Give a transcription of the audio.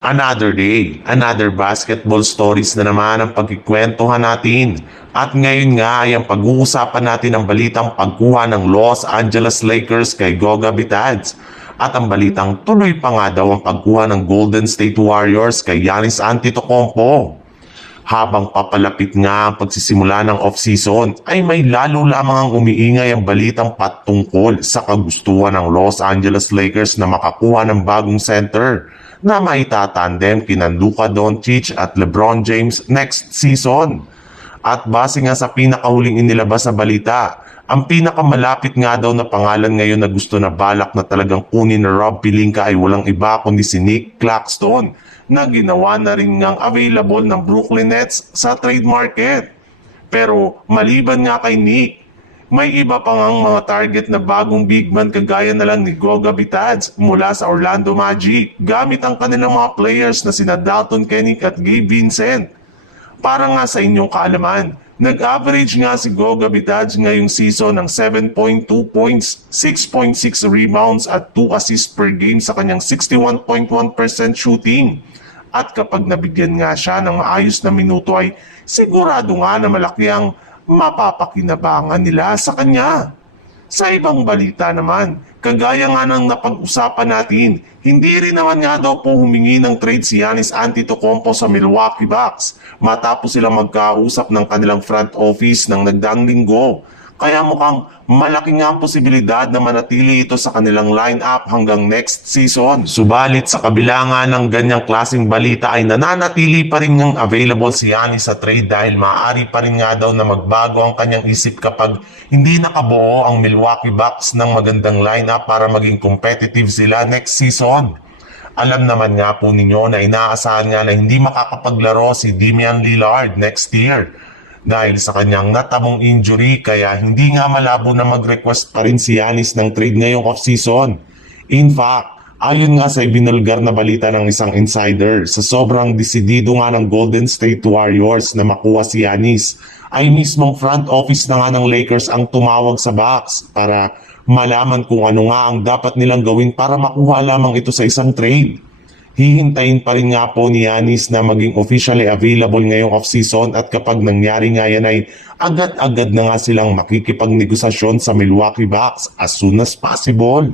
Another day, another basketball stories na naman ang pagkikwentuhan natin. At ngayon nga ay ang pag-uusapan natin ang balitang pagkuha ng Los Angeles Lakers kay Goga Bitadze. At ang balitang tuloy pa nga daw ang pagkuha ng Golden State Warriors kay Giannis Antetokounmpo. Habang papalapit nga ang pagsisimula ng off-season ay may lalo lamang ang umiingay ang balitang patungkol sa kagustuhan ng Los Angeles Lakers na makakuha ng bagong center na maitatandem kina Luka Doncic at LeBron James next season. At base nga sa pinakahuling inilabas na balita, ang pinakamalapit nga daw na pangalan ngayon na gusto na balak na talagang kunin na Rob Pelinka ay walang iba kundi si Nick Claxton na ginawa na rin ngang available ng Brooklyn Nets sa trade market. Pero maliban nga kay Nick, may iba pa ngang mga target na bagong big man kagaya na lang ni Goga Bitadze mula sa Orlando Magic gamit ang kanilang mga players na sina Dalton Kenick at Gabe Vincent. Para nga sa inyong kaalaman, nag-average nga si Goga Bitadze ngayong season ng 7.2 points, 6.6 rebounds at 2 assists per game sa kanyang 61.1% shooting. At kapag nabigyan nga siya ng maayos na minuto ay sigurado nga na malaki ang mapapakinabangan nila sa kanya. Sa ibang balita naman, kagaya nga ng napag-usapan natin, hindi rin naman nga daw po humingi ng trade si Giannis Antetokounmpo sa Milwaukee Bucks matapos silang magkausap ng kanilang front office ng nagdaang linggo. Kaya mukhang malaki nga ang posibilidad na manatili ito sa kanilang lineup hanggang next season. Subalit sa kabila nga ng ganyang klaseng balita ay nananatili pa rin ngang available si Giannis sa trade dahil maaari pa rin nga daw na magbago ang kanyang isip kapag hindi nakabuo ang Milwaukee Bucks ng magandang lineup para maging competitive sila next season. Alam naman nga po ninyo na inaasahan nga na hindi makakapaglaro si Damian Lillard next year dahil sa kanyang natamong injury kaya hindi nga malabo na mag-request pa rin si Giannis ng trade ngayong off-season. In fact, ayon nga sa ibinulgar na balita ng isang insider, sa sobrang desidido nga ng Golden State Warriors na makuha si Giannis, ay mismong front office na nga ng Lakers ang tumawag sa Bucks para malaman kung ano nga ang dapat nilang gawin para makuha lamang ito sa isang trade. Hihintayin pa rin nga po ni Giannis na maging officially available ngayong off-season at kapag nangyari nga yan ay agad-agad na nga silang makikipagnegosasyon sa Milwaukee Bucks as soon as possible.